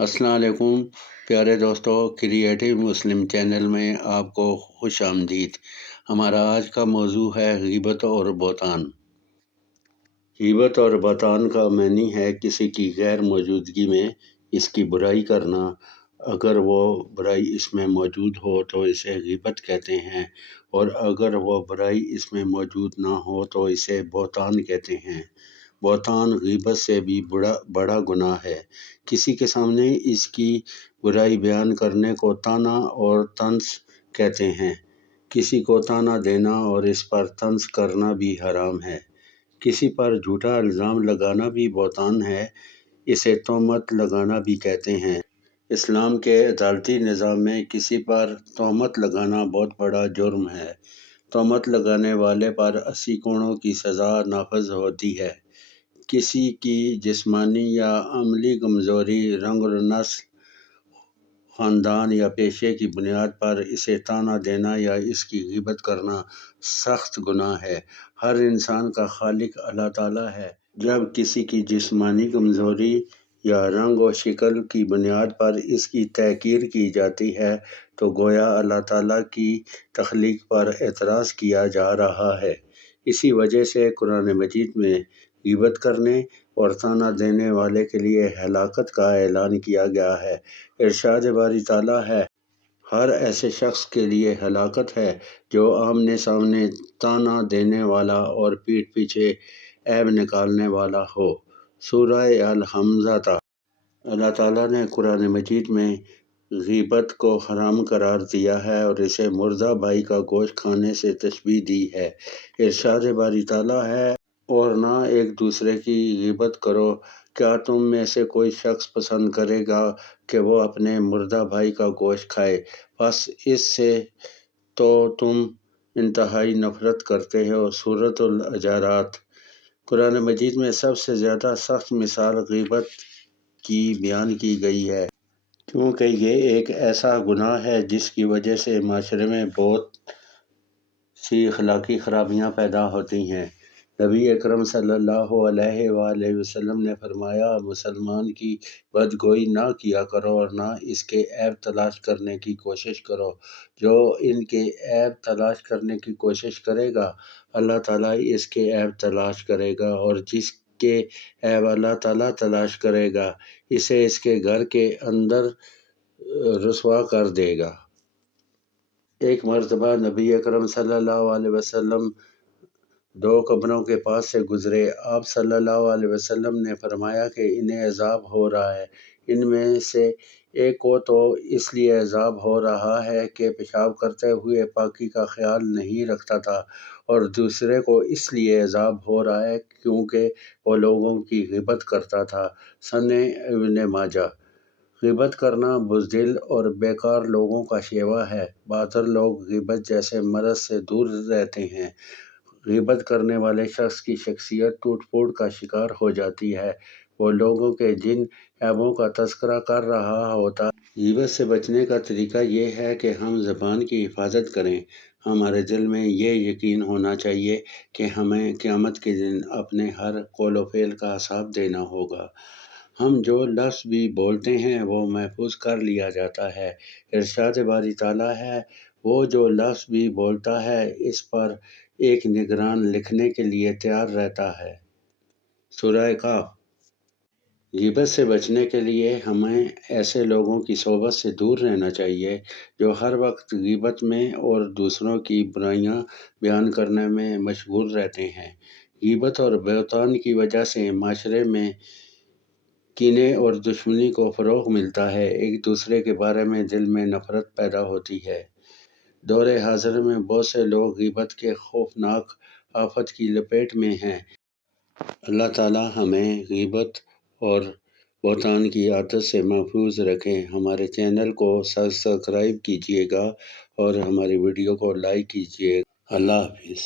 السلام علیکم پیارے دوستو، کریٹیو مسلم چینل میں آپ کو خوش آمدید۔ ہمارا آج کا موضوع ہے غیبت اور بہتان۔ غیبت اور بہتان کا معنی ہے کسی کی غیر موجودگی میں اس کی برائی کرنا۔ اگر وہ برائی اس میں موجود ہو تو اسے غیبت کہتے ہیں، اور اگر وہ برائی اس میں موجود نہ ہو تو اسے بہتان کہتے ہیں۔ بہتان غیبت سے بھی بڑا گناہ ہے۔ کسی کے سامنے اس کی برائی بیان کرنے کو طعنا اور طنز کہتے ہیں۔ کسی کو طعنا دینا اور اس پر طنز کرنا بھی حرام ہے۔ کسی پر جھوٹا الزام لگانا بھی بہتان ہے، اسے تہمت لگانا بھی کہتے ہیں۔ اسلام کے عدالتی نظام میں کسی پر تہمت لگانا بہت بڑا جرم ہے۔ تہمت لگانے والے پر 80 کوڑوں کی سزا نافذ ہوتی ہے۔ کسی کی جسمانی یا عملی کمزوری، رنگ و نسل، خاندان یا پیشے کی بنیاد پر اسے طعنہ دینا یا اس کی غیبت کرنا سخت گناہ ہے۔ ہر انسان کا خالق اللہ تعالیٰ ہے۔ جب کسی کی جسمانی کمزوری یا رنگ و شکل کی بنیاد پر اس کی تحقیر کی جاتی ہے تو گویا اللہ تعالیٰ کی تخلیق پر اعتراض کیا جا رہا ہے۔ اسی وجہ سے قرآن مجید میں غیبت کرنے اور طعنہ دینے والے کے لیے ہلاکت کا اعلان کیا گیا ہے۔ ارشاد باری تعالیٰ ہے، ہر ایسے شخص کے لیے ہلاکت ہے جو آمنے سامنے طعنہ دینے والا اور پیٹھ پیچھے عیب نکالنے والا ہو۔ سورہ الحمزہ۔ اللہ تعالیٰ نے قرآن مجید میں غیبت کو حرام قرار دیا ہے اور اسے مردہ بھائی کا گوشت کھانے سے تشبیہ دی ہے۔ ارشاد باری تعالیٰ ہے، اور نہ ایک دوسرے کی غیبت کرو۔ کیا تم میں سے کوئی شخص پسند کرے گا کہ وہ اپنے مردہ بھائی کا گوشت کھائے؟ بس اس سے تو تم انتہائی نفرت کرتے ہو۔ سورۃ الحجرات۔ قرآن مجید میں سب سے زیادہ سخت مثال غیبت کی بیان کی گئی ہے، کیونکہ یہ ایک ایسا گناہ ہے جس کی وجہ سے معاشرے میں بہت سی اخلاقی خرابیاں پیدا ہوتی ہیں۔ نبی اکرم صلی اللہ علیہ وآلہ وسلم نے فرمایا، مسلمان کی بدگوئی نہ کیا کرو اور نہ اس کے عیب تلاش کرنے کی کوشش کرو۔ جو ان کے عیب تلاش کرنے کی کوشش کرے گا، اللہ تعالیٰ اس کے عیب تلاش کرے گا، اور جس کے عیب اللہ تعالیٰ تلاش کرے گا اسے اس کے گھر کے اندر رسوا کر دے گا۔ ایک مرتبہ نبی اکرم صلی اللہ علیہ وسلم 2 قبروں کے پاس سے گزرے۔ آپ صلی اللہ علیہ وسلم نے فرمایا کہ انہیں عذاب ہو رہا ہے۔ ان میں سے ایک کو تو اس لیے عذاب ہو رہا ہے کہ پیشاب کرتے ہوئے پاکی کا خیال نہیں رکھتا تھا، اور دوسرے کو اس لیے عذاب ہو رہا ہے کیونکہ وہ لوگوں کی غیبت کرتا تھا۔ سنن ابن ماجہ۔ غیبت کرنا بزدل اور بیکار لوگوں کا شیوہ ہے۔ بہتر لوگ غیبت جیسے مرض سے دور رہتے ہیں۔ غیبت کرنے والے شخص کی شخصیت ٹوٹ پھوٹ کا شکار ہو جاتی ہے۔ وہ لوگوں کے جن عیبوں کا تذکرہ کر رہا ہوتا ہے۔ غیبت سے بچنے کا طریقہ یہ ہے کہ ہم زبان کی حفاظت کریں۔ ہمارے دل میں یہ یقین ہونا چاہیے کہ ہمیں قیامت کے دن اپنے ہر قول و فعل کا حساب دینا ہوگا۔ ہم جو لفظ بھی بولتے ہیں وہ محفوظ کر لیا جاتا ہے۔ ارشاد باری تعالیٰ ہے، وہ جو لفظ بھی بولتا ہے اس پر ایک نگران لکھنے کے لیے تیار رہتا ہے۔ سورہ کہف۔ غیبت سے بچنے کے لیے ہمیں ایسے لوگوں کی صحبت سے دور رہنا چاہیے جو ہر وقت غیبت میں اور دوسروں کی برائیاں بیان کرنے میں مشغول رہتے ہیں۔ غیبت اور بہتان کی وجہ سے معاشرے میں کینے اور دشمنی کو فروغ ملتا ہے۔ ایک دوسرے کے بارے میں دل میں نفرت پیدا ہوتی ہے۔ دور حاضر میں بہت سے لوگ غیبت کے خوفناک آفت کی لپیٹ میں ہیں۔ اللہ تعالیٰ ہمیں غیبت اور بہتان کی عادت سے محفوظ رکھے۔ ہمارے چینل کو سبسکرائب کیجیے گا اور ہماری ویڈیو کو لائک کیجیے گا۔ اللہ حافظ۔